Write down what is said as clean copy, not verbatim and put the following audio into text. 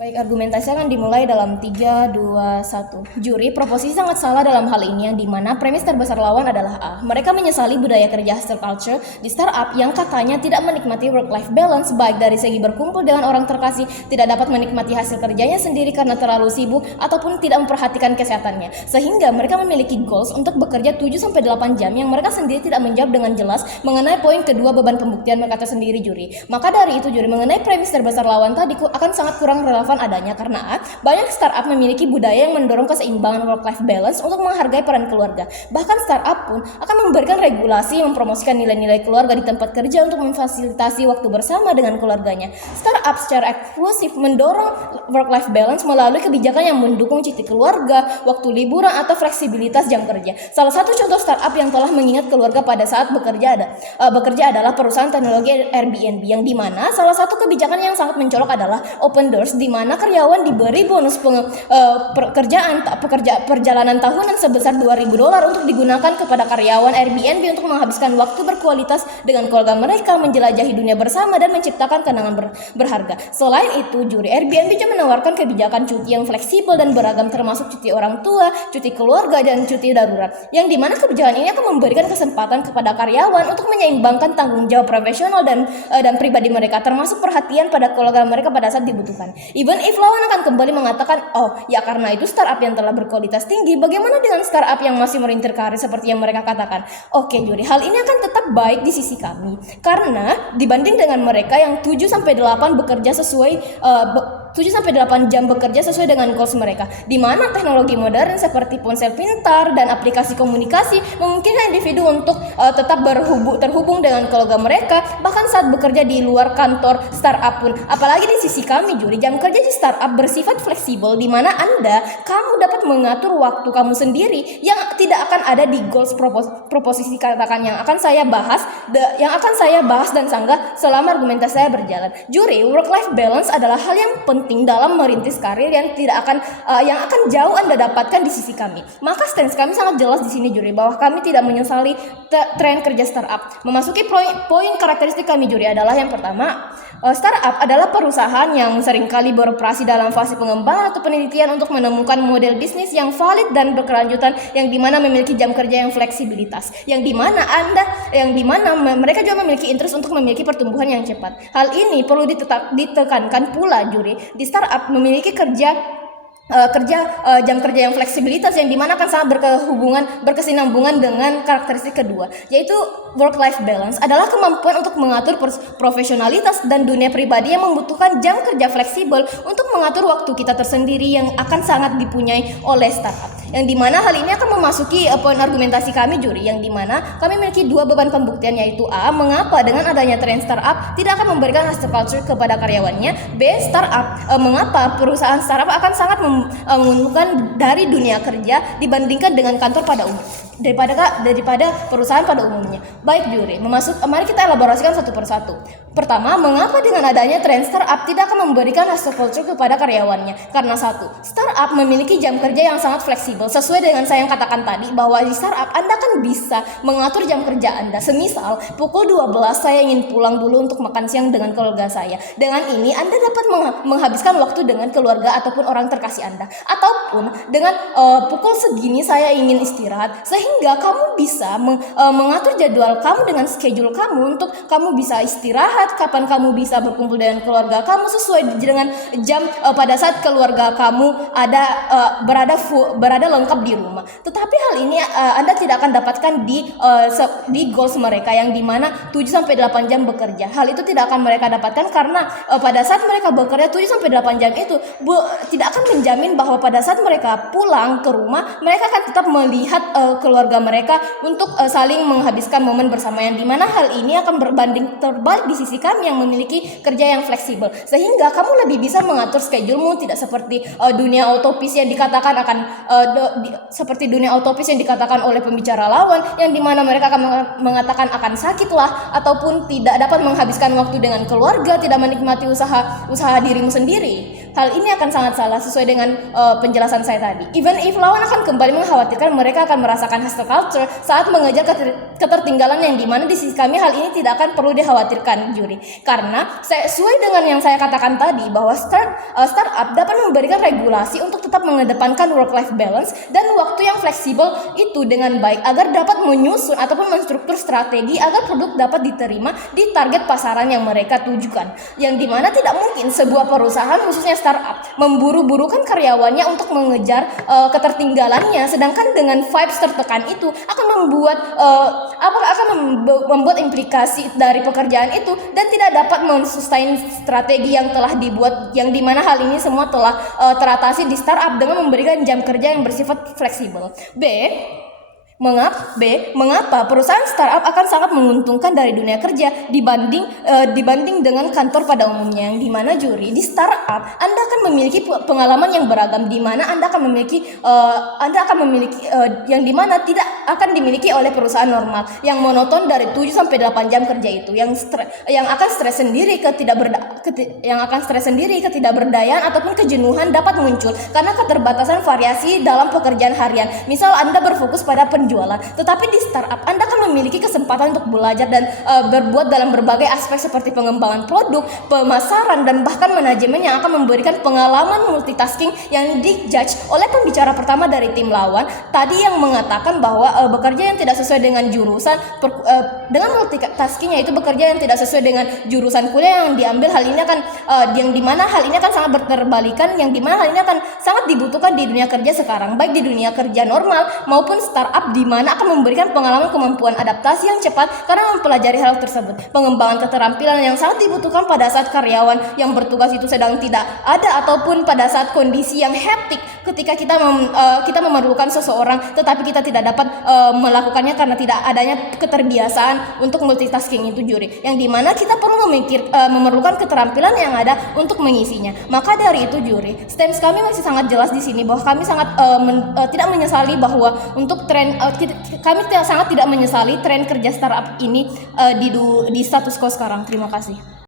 Baik, argumentasi akan dimulai dalam 3, 2, 1. Juri, proposisi sangat salah dalam hal ini yang dimana premis terbesar lawan adalah A. Mereka menyesali budaya kerja hustle culture di startup yang katanya tidak menikmati work-life balance baik dari segi berkumpul dengan orang terkasih, tidak dapat menikmati hasil kerjanya sendiri karena terlalu sibuk, ataupun tidak memperhatikan kesehatannya. Sehingga mereka memiliki goals untuk bekerja 7-8 jam yang mereka sendiri tidak menjawab dengan jelas mengenai poin kedua beban pembuktian mereka tersendiri, juri. Maka dari itu, juri, mengenai premis terbesar lawan tadi akan sangat kurang relevan adanya karena banyak startup memiliki budaya yang mendorong keseimbangan work-life balance untuk menghargai peran keluarga. Bahkan startup pun akan memberikan regulasi yang mempromosikan nilai-nilai keluarga di tempat kerja untuk memfasilitasi waktu bersama dengan keluarganya. Startup secara eksklusif mendorong work-life balance melalui kebijakan yang mendukung cuti keluarga, waktu liburan, atau fleksibilitas jam kerja. Salah satu contoh startup yang telah mengingat keluarga pada saat bekerja adalah perusahaan teknologi Airbnb, yang dimana salah satu kebijakan yang sangat mencolok adalah open doors, di mana karyawan diberi bonus perjalanan tahunan sebesar $2.000 untuk digunakan kepada karyawan Airbnb untuk menghabiskan waktu berkualitas dengan keluarga mereka, menjelajahi dunia bersama, dan menciptakan kenangan berharga. Selain itu, juri, Airbnb juga menawarkan kebijakan cuti yang fleksibel dan beragam, termasuk cuti orang tua, cuti keluarga, dan cuti darurat, yang dimana kebijakan ini akan memberikan kesempatan kepada karyawan untuk menyeimbangkan tanggung jawab profesional dan pribadi mereka, termasuk perhatian pada keluarga mereka pada saat dibutuhkan. Even if lawan akan kembali mengatakan, oh ya karena itu startup yang telah berkualitas tinggi, bagaimana dengan startup yang masih merintir karir seperti yang mereka katakan? Oke, juri, hal ini akan tetap baik di sisi kami, karena dibanding dengan mereka yang 7-8 bekerja sesuai 7-8 jam bekerja sesuai dengan goals mereka, di mana teknologi modern seperti ponsel pintar dan aplikasi komunikasi memungkinkan individu untuk tetap terhubung dengan keluarga mereka bahkan saat bekerja di luar kantor startup pun. Apalagi di sisi kami, juri, jam kerja di startup bersifat fleksibel, di mana kamu dapat mengatur waktu kamu sendiri yang tidak akan ada di goals proposisi katakan yang akan saya bahas dan sanggah selama argumentasi saya berjalan. Juri, work-life balance adalah hal yang penting dalam merintis karir yang akan jauh Anda dapatkan di sisi kami. Maka stance kami sangat jelas di sini, juri, bahwa kami tidak menyesali tren kerja startup. Memasuki poin karakteristik kami, juri, adalah yang pertama, startup adalah perusahaan yang seringkali beroperasi dalam fase pengembangan atau penelitian untuk menemukan model bisnis yang valid dan berkelanjutan, yang dimana memiliki jam kerja yang fleksibilitas, yang dimana mereka juga memiliki interest untuk memiliki pertumbuhan yang cepat. Hal ini perlu ditekankan pula, juri, di startup memiliki jam kerja yang fleksibilitas, yang dimana akan sangat berkesinambungan dengan karakteristik kedua, yaitu work-life balance adalah kemampuan untuk mengatur profesionalitas dan dunia pribadi yang membutuhkan jam kerja fleksibel untuk mengatur waktu kita tersendiri, yang akan sangat dipunyai oleh startup, yang dimana hal ini akan memasuki poin argumentasi kami, juri, yang dimana kami memiliki dua beban pembuktian, yaitu A, mengapa dengan adanya tren startup tidak akan memberikan hustle culture kepada karyawannya, B, mengapa perusahaan startup akan sangat menguntungkan dari dunia kerja dibandingkan dengan kantor pada daripada perusahaan pada umumnya. Baik, juri, mari kita elaborasikan satu persatu. Pertama, mengapa dengan adanya tren startup tidak akan memberikan hustle culture kepada karyawannya? Karena satu, startup memiliki jam kerja yang sangat fleksibel. Sesuai dengan saya yang katakan tadi, bahwa di startup Anda kan bisa mengatur jam kerja Anda. Semisal pukul 12 saya ingin pulang dulu untuk makan siang dengan keluarga saya. Dengan ini Anda dapat menghabiskan waktu dengan keluarga ataupun orang terkasih Anda. Ataupun dengan pukul segini saya ingin istirahat, sehingga kamu bisa mengatur jadwal kamu dengan schedule kamu untuk kamu bisa istirahat, kapan kamu bisa berkumpul dengan keluarga kamu sesuai dengan jam pada saat keluarga kamu berada lengkap di rumah. Tetapi hal ini Anda tidak akan dapatkan di goals mereka, yang dimana 7-8 jam bekerja. Hal itu tidak akan mereka dapatkan karena pada saat mereka bekerja 7-8 jam itu tidak akan menjamin bahwa pada saat mereka pulang ke rumah mereka akan tetap melihat keluarga mereka untuk saling menghabiskan momen bersama, yang dimana hal ini akan berbanding terbalik di sisi kami yang memiliki kerja yang fleksibel, sehingga kamu lebih bisa mengatur schedulemu, tidak seperti dunia utopis yang dikatakan oleh pembicara lawan, yang dimana mereka akan mengatakan akan sakitlah ataupun tidak dapat menghabiskan waktu dengan keluarga, tidak menikmati usaha dirimu sendiri. Hal ini akan sangat salah sesuai dengan penjelasan saya tadi. Even if lawan akan kembali mengkhawatirkan mereka akan merasakan hustle culture saat mengejar ketertinggalan, yang dimana di sisi kami hal ini tidak akan perlu dikhawatirkan juri. Karena sesuai dengan yang saya katakan tadi bahwa startup dapat memberikan regulasi untuk tetap mengedepankan work-life balance dan waktu yang fleksibel itu dengan baik agar dapat menyusun ataupun menstruktur strategi agar produk dapat diterima di target pasaran yang mereka tujukan. Yang dimana tidak mungkin sebuah perusahaan khususnya startup memburu-burukan karyawannya untuk mengejar ketertinggalannya, sedangkan dengan vibes tertekan itu akan membuat implikasi dari pekerjaan itu dan tidak dapat mensustain strategi yang telah dibuat, yang dimana hal ini semua telah teratasi di startup dengan memberikan jam kerja yang bersifat fleksibel. Mengapa perusahaan startup akan sangat menguntungkan dari dunia kerja dibanding dengan kantor pada umumnya, yang dimana juri di startup Anda akan memiliki pengalaman yang beragam, di mana Anda akan memiliki yang dimana tidak akan dimiliki oleh perusahaan normal yang monoton dari 7 sampai 8 jam kerja itu, yang akan stres sendiri ketidakberdayaan ataupun kejenuhan dapat muncul karena keterbatasan variasi dalam pekerjaan harian. Misal Anda berfokus pada penjualan, tetapi di startup Anda akan memiliki kesempatan untuk belajar dan berbuat dalam berbagai aspek seperti pengembangan produk, pemasaran, dan bahkan manajemen, yang akan memberikan pengalaman multitasking yang dijudge oleh pembicara pertama dari tim lawan tadi yang mengatakan bahwa bekerja yang tidak sesuai dengan jurusan dengan multitasking, yaitu bekerja yang tidak sesuai dengan jurusan kuliah yang diambil. Hal ini akan yang dimana hal ini akan sangat berterbalikan, yang dimana hal ini akan sangat dibutuhkan di dunia kerja sekarang, baik di dunia kerja normal maupun startup, di mana akan memberikan pengalaman kemampuan adaptasi yang cepat karena mempelajari hal tersebut. Pengembangan keterampilan yang sangat dibutuhkan pada saat karyawan yang bertugas itu sedang tidak ada, ataupun pada saat kondisi yang hektik ketika kita memerlukan seseorang tetapi kita tidak dapat melakukannya karena tidak adanya keterbiasaan untuk multitasking itu juri, yang dimana kita perlu memerlukan keterampilan yang ada untuk mengisinya. Maka dari itu juri, stance kami masih sangat jelas di sini bahwa kami sangat tidak menyesali bahwa untuk kami sangat tidak menyesali tren kerja startup ini di status quo sekarang. Terima kasih.